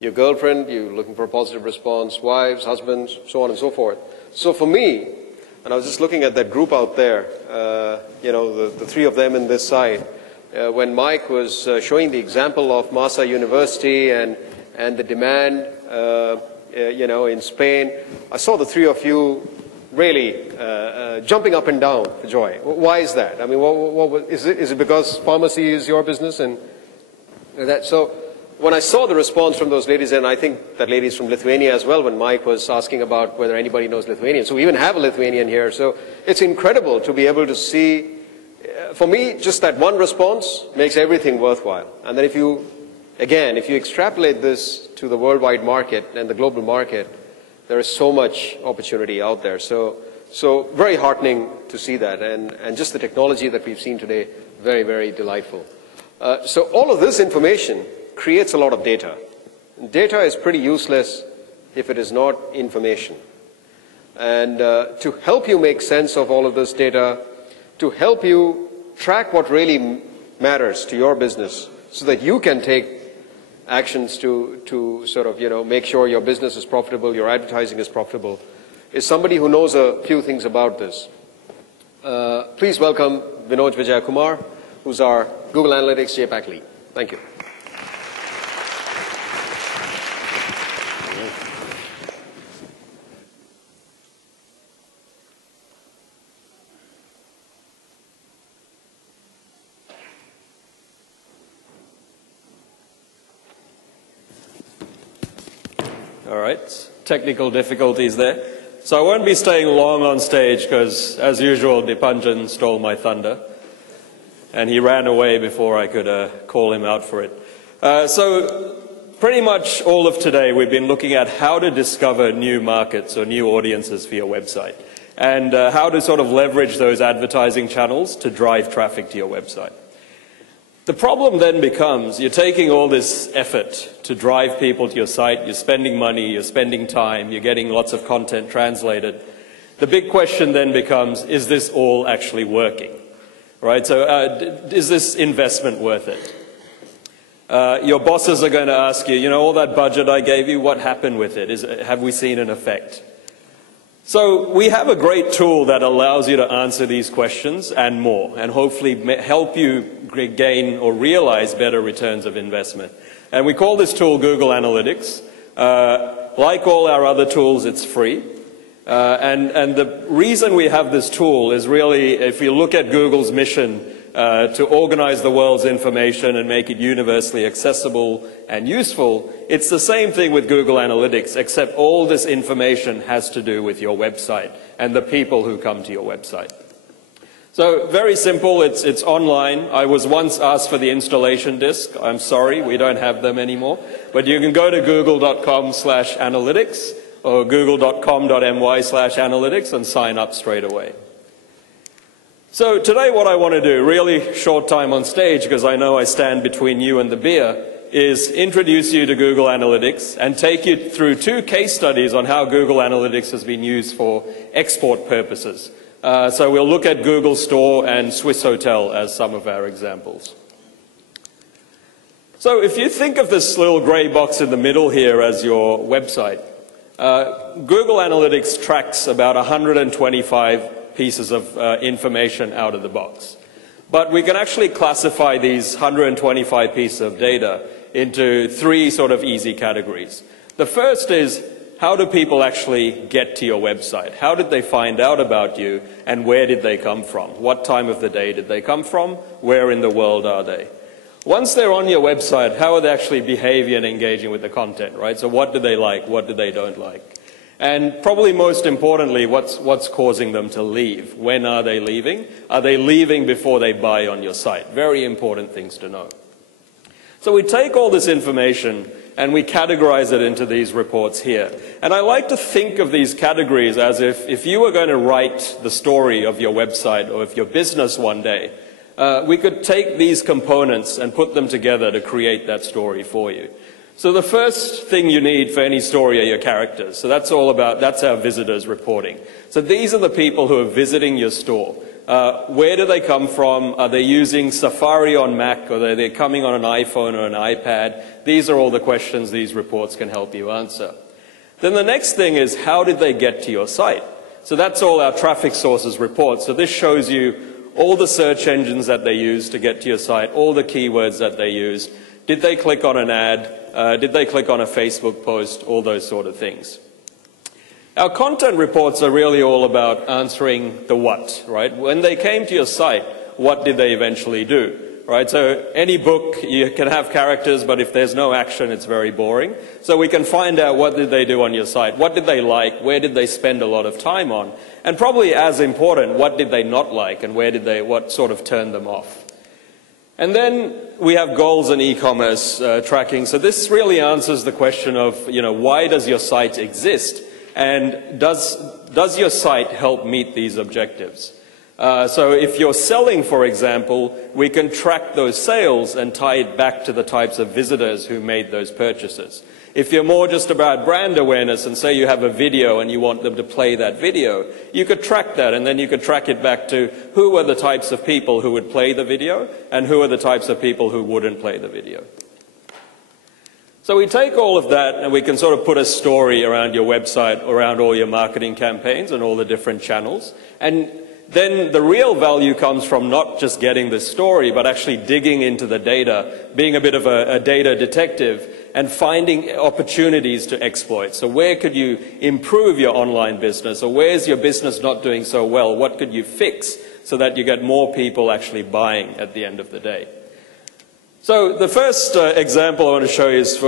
your girlfriend, you're looking for a positive response, wives, husbands, so on and so forth. So for me, and I was just looking at that group out there, you know, the three of them in this side, when Mike was showing the example of Massa University and the demand, you know, in Spain, I saw the three of you really jumping up and down for joy. Why is that? I mean, is it because pharmacy is your business and that? So when I saw the response from those ladies, and I think that lady's from Lithuania as well, when Mike was asking about whether anybody knows Lithuanian. So we even have a Lithuanian here. So it's incredible to be able to see. For me, just that one response makes everything worthwhile. And then if you extrapolate this to the worldwide market and the global market, there is so much opportunity out there. So very heartening to see that. And just the technology that we've seen today, very, very delightful. So all of this information creates a lot of data. Data is pretty useless if it is not information. And to help you make sense of all of this data, to help you track what really matters to your business so that you can take actions to sort of, you know, make sure your business is profitable, your advertising is profitable, is somebody who knows a few things about this. Please welcome Vinoaj Vijeyakumaar, who's our Google Analytics JAPAC lead. Thank you. All right, technical difficulties there. So I won't be staying long on stage because, as usual, Dipanjan stole my thunder. And he ran away before I could call him out for it. So pretty much all of today we've been looking at how to discover new markets or new audiences for your website. And how to sort of leverage those advertising channels to drive traffic to your website. The problem then becomes you're taking all this effort to drive people to your site, you're spending money, you're spending time, you're getting lots of content translated. The big question then becomes, is this all actually working? Right? So is this investment worth it? Your bosses are going to ask you, you know, all that budget I gave you, what happened with it? Have we seen an effect? So we have a great tool that allows you to answer these questions and more, and hopefully help you gain or realize better returns of investment. And we call this tool Google Analytics. Like all our other tools, it's free. And the reason we have this tool is really, if you look at Google's mission to organize the world's information and make it universally accessible and useful, it's the same thing with Google Analytics, except all this information has to do with your website and the people who come to your website. So very simple, it's online. I was once asked for the installation disk. I'm sorry, we don't have them anymore. But you can go to google.com/analytics or google.com.my/analytics and sign up straight away. So today what I want to do, really short time on stage because I know I stand between you and the beer, is introduce you to Google Analytics and take you through 2 case studies on how Google Analytics has been used for export purposes. So we'll look at Google Store and Swissotel as some of our examples. So if you think of this little gray box in the middle here as your website, Google Analytics tracks about 125 pieces of information out of the box. But we can actually classify these 125 pieces of data into 3 sort of easy categories. The first is, how do people actually get to your website? How did they find out about you, and where did they come from? What time of the day did they come from? Where in the world are they? Once they're on your website, how are they actually behaving and engaging with the content, right? So what do they like? What do they don't like? And probably most importantly, what's causing them to leave? When are they leaving? Are they leaving before they buy on your site? Very important things to know. So we take all this information and we categorize it into these reports here. And I like to think of these categories as if you were going to write the story of your website or of your business one day, we could take these components and put them together to create that story for you. So the first thing you need for any story are your characters. So that's our visitors reporting. So these are the people who are visiting your store. Where do they come from? Are they using Safari on Mac, or are they coming on an iPhone or an iPad? These are all the questions these reports can help you answer. Then the next thing is, how did they get to your site? So that's all our traffic sources report. So this shows you all the search engines that they use to get to your site, all the keywords that they use. Did they click on an ad? Did they click on a Facebook post? All those sort of things. Our content reports are really all about answering the what, right? When they came to your site, what did they eventually do, right? So any book, you can have characters, but if there's no action, it's very boring. So we can find out what did they do on your site, what did they like, where did they spend a lot of time on, and probably as important, what did they not like, and what sort of turned them off. And then we have goals and e-commerce tracking. So this really answers the question of, why does your site exist? And does your site help meet these objectives? So if you're selling, for example, we can track those sales and tie it back to the types of visitors who made those purchases. If you're more just about brand awareness, and say you have a video and you want them to play that video, you could track that, and then you could track it back to who are the types of people who would play the video and who are the types of people who wouldn't play the video. So we take all of that and we can sort of put a story around your website, around all your marketing campaigns and all the different channels. And then the real value comes from not just getting the story, but actually digging into the data, being a bit of a data detective, and finding opportunities to exploit. So where could you improve your online business, or where's your business not doing so well? What could you fix so that you get more people actually buying at the end of the day? So the first example I want to show you is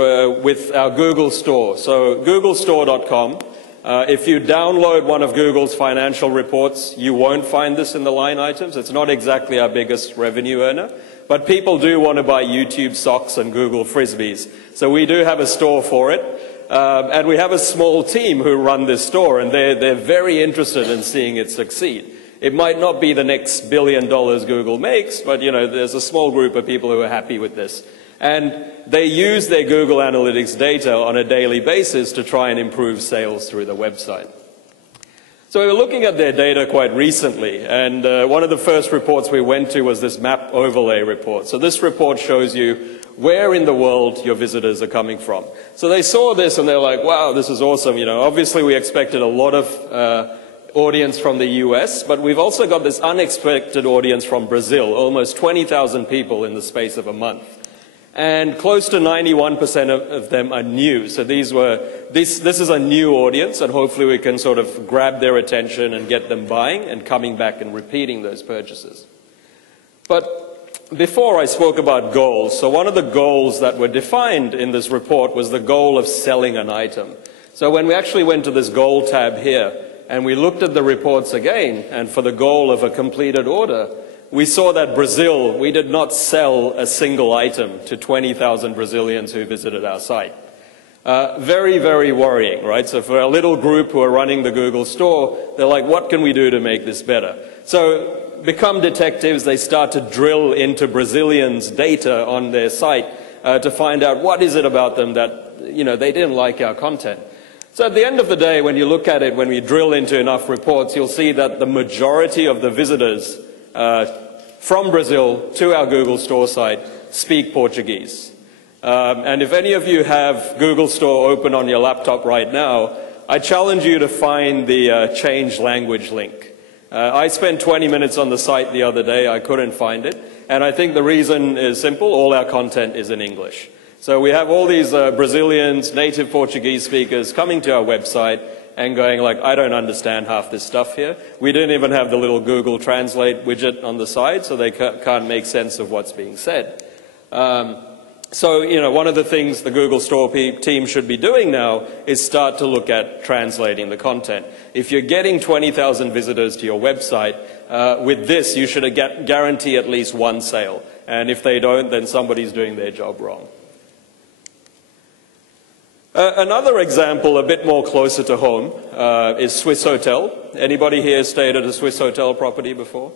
with our Google Store. So googlestore.com. If you download one of Google's financial reports, you won't find this in the line items. It's not exactly our biggest revenue earner, but people do want to buy YouTube socks and Google Frisbees. So we do have a store for it, and we have a small team who run this store, and they're very interested in seeing it succeed. It might not be the next $1 billion Google makes, but there's a small group of people who are happy with this. And they use their Google Analytics data on a daily basis to try and improve sales through the website. So we were looking at their data quite recently, and one of the first reports we went to was this map overlay report. So this report shows you where in the world your visitors are coming from. So they saw this and they're like, wow, this is awesome. Obviously we expected a lot of audience from the US, but we've also got this unexpected audience from Brazil, almost 20,000 people in the space of a month. And close to 91% of them are new. So this is a new audience, and hopefully we can sort of grab their attention and get them buying and coming back and repeating those purchases. But before I spoke about goals, so one of the goals that were defined in this report was the goal of selling an item. So when we actually went to this goal tab here, and we looked at the reports again, and for the goal of a completed order, we saw that Brazil, we did not sell a single item to 20,000 Brazilians who visited our site. Very, very worrying, right? So for a little group who are running the Google store, they're like, what can we do to make this better? So become detectives, they start to drill into Brazilians' data on their site to find out what is it about them that, they didn't like our content. So at the end of the day, when you look at it, when we drill into enough reports, you'll see that the majority of the visitors from Brazil to our Google Store site speak Portuguese. And if any of you have Google Store open on your laptop right now, I challenge you to find the change language link. I spent 20 minutes on the site the other day. I couldn't find it. And I think the reason is simple. All our content is in English. So we have all these Brazilians, native Portuguese speakers coming to our website and going like, I don't understand half this stuff here. We didn't even have the little Google Translate widget on the side, so they can't make sense of what's being said. So, one of the things the Google Store team should be doing now is start to look at translating the content. If you're getting 20,000 visitors to your website, with this you should guarantee at least one sale. And if they don't, then somebody's doing their job wrong. Another example, a bit more closer to home, is Swissotel. Anybody here stayed at a Swissotel property before?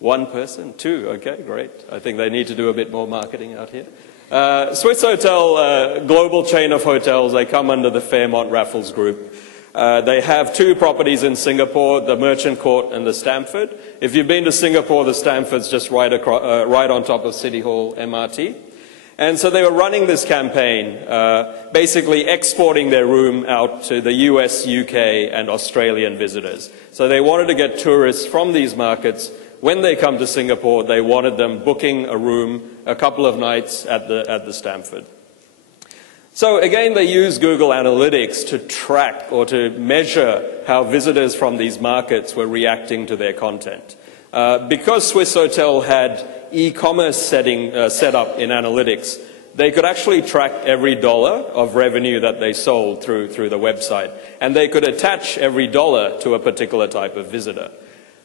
One person? Two? Okay, great. I think they need to do a bit more marketing out here. Swissotel, global chain of hotels, they come under the Fairmont Raffles Group. They have 2 properties in Singapore, the Merchant Court and the Stamford. If you've been to Singapore, the Stamford's just right on top of City Hall MRT. And so they were running this campaign, basically exporting their room out to the US, UK, and Australian visitors. So they wanted to get tourists from these markets. When they come to Singapore, they wanted them booking a room a couple of nights at the Stamford. So again, they use Google Analytics to track or to measure how visitors from these markets were reacting to their content. Because Swissotel had e-commerce set up in analytics, they could actually track every dollar of revenue that they sold through the website, and they could attach every dollar to a particular type of visitor.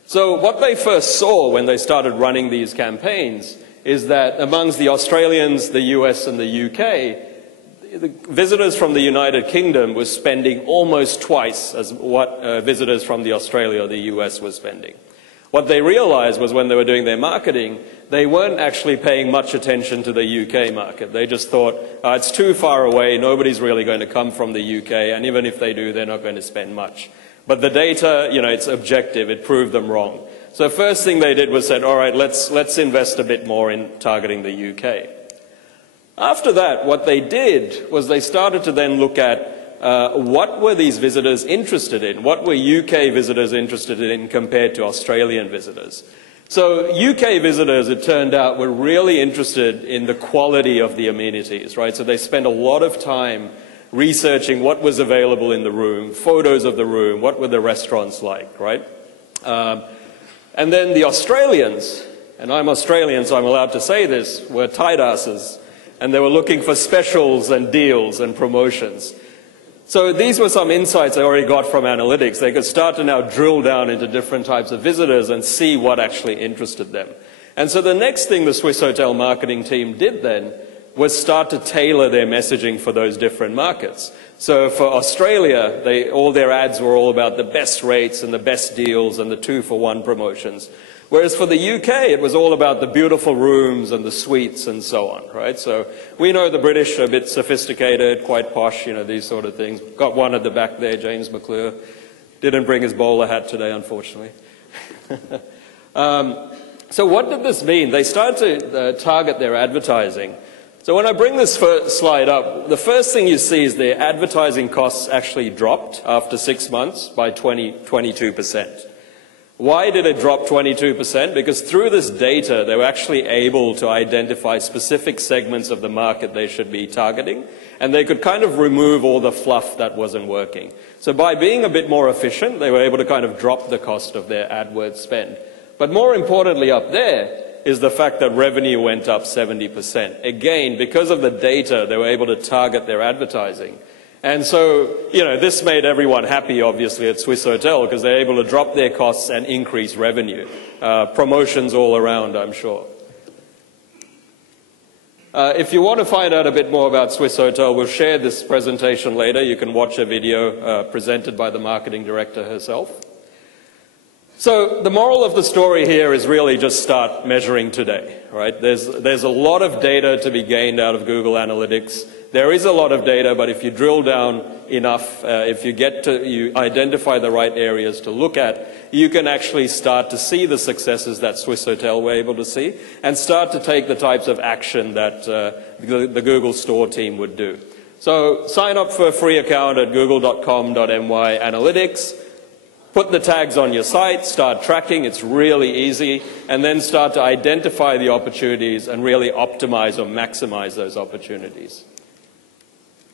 So what they first saw when they started running these campaigns is that amongst the Australians, the US, and the UK, the visitors from the United Kingdom were spending almost twice as what visitors from the Australia or the US were spending. What they realized was when they were doing their marketing, they weren't actually paying much attention to the UK market. They just thought, it's too far away, nobody's really going to come from the UK, and even if they do, they're not going to spend much. But the data, it's objective, it proved them wrong. So first thing they did was said, all right, let's invest a bit more in targeting the UK. After that, what they did was they started to then look at what were these visitors interested in? What were UK visitors interested in compared to Australian visitors? So UK visitors, it turned out, were really interested in the quality of the amenities, right? So they spent a lot of time researching what was available in the room, photos of the room, what were the restaurants like, right? And then the Australians, and I'm Australian so I'm allowed to say this, were tight asses, and they were looking for specials and deals and promotions. So these were some insights I already got from analytics. They could start to now drill down into different types of visitors and see what actually interested them. And so the next thing the Swissotel marketing team did then was start to tailor their messaging for those different markets. So for Australia, all their ads were all about the best rates and the best deals and the 2-for-1 promotions. Whereas for the UK, it was all about the beautiful rooms and the suites and so on, right? So we know the British are a bit sophisticated, quite posh, these sort of things. Got one at the back there, James McClure. Didn't bring his bowler hat today, unfortunately. So what did this mean? They started to target their advertising. So when I bring this first slide up, the first thing you see is their advertising costs actually dropped after 6 months by 22%. Why did it drop 22%? Because through this data, they were actually able to identify specific segments of the market they should be targeting, and they could kind of remove all the fluff that wasn't working. So by being a bit more efficient, they were able to kind of drop the cost of their AdWords spend. But more importantly up there is the fact that revenue went up 70%. Again, because of the data, they were able to target their advertising. And so, this made everyone happy, obviously, at Swissotel, because they're able to drop their costs and increase revenue. Promotions all around, I'm sure. If you want to find out a bit more about Swissotel, we'll share this presentation later. You can watch a video presented by the marketing director herself. So the moral of the story here is really just start measuring today, right? There's a lot of data to be gained out of Google Analytics. There is a lot of data, but if you drill down enough, if you identify the right areas to look at, you can actually start to see the successes that Swissotel were able to see and start to take the types of action that the Google Store team would do. So sign up for a free account at google.com.my/analytics. Put the tags on your site, start tracking, it's really easy, and then start to identify the opportunities and really optimize or maximize those opportunities.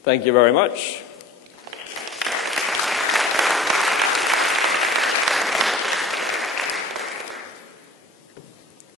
Thank you very much.